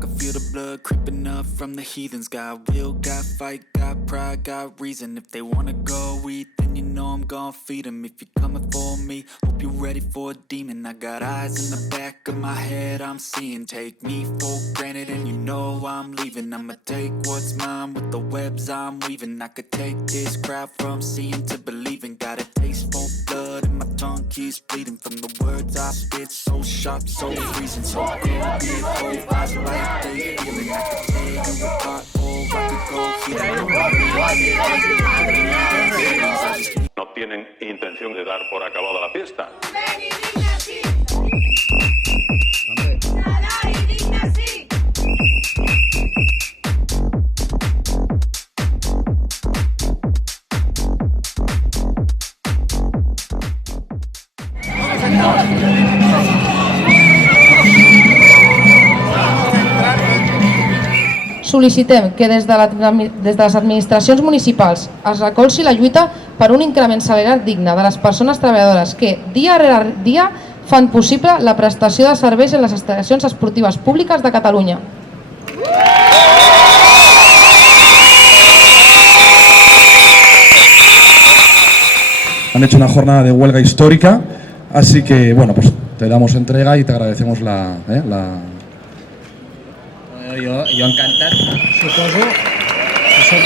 can feel the blood creeping up from the heathens. Got will, got fight, got pride, got reason. If they wanna go eat, then you know I'm gon' feed them. If you're coming for me, hope you're ready for a demon. I got eyes in the back of my head, I'm seeing. Take me for granted and you know I'm leaving. I'ma take what's mine with the webs I'm weaving. I could take this crowd from seeing to believing. Got a taste for blood and my tongue keeps bleeding from the words I spit. So sharp, so freezing, so cold. Be it cold, eyes like they feeling. I could tear you apart or I could go healing. No tienen intención de dar por acabada la fiesta. Sol·licitem que des de les administracions municipals es recolzi la lluita per un increment salarial digne de les persones treballadores que, dia rere dia, fan possible la prestació de serveis en les instal·lacions esportives públiques de Catalunya. Han hecho una jornada de huelga histórica, así que bueno, pues te damos entrega y te agradecemos la... Jo encantat. Suposo que som...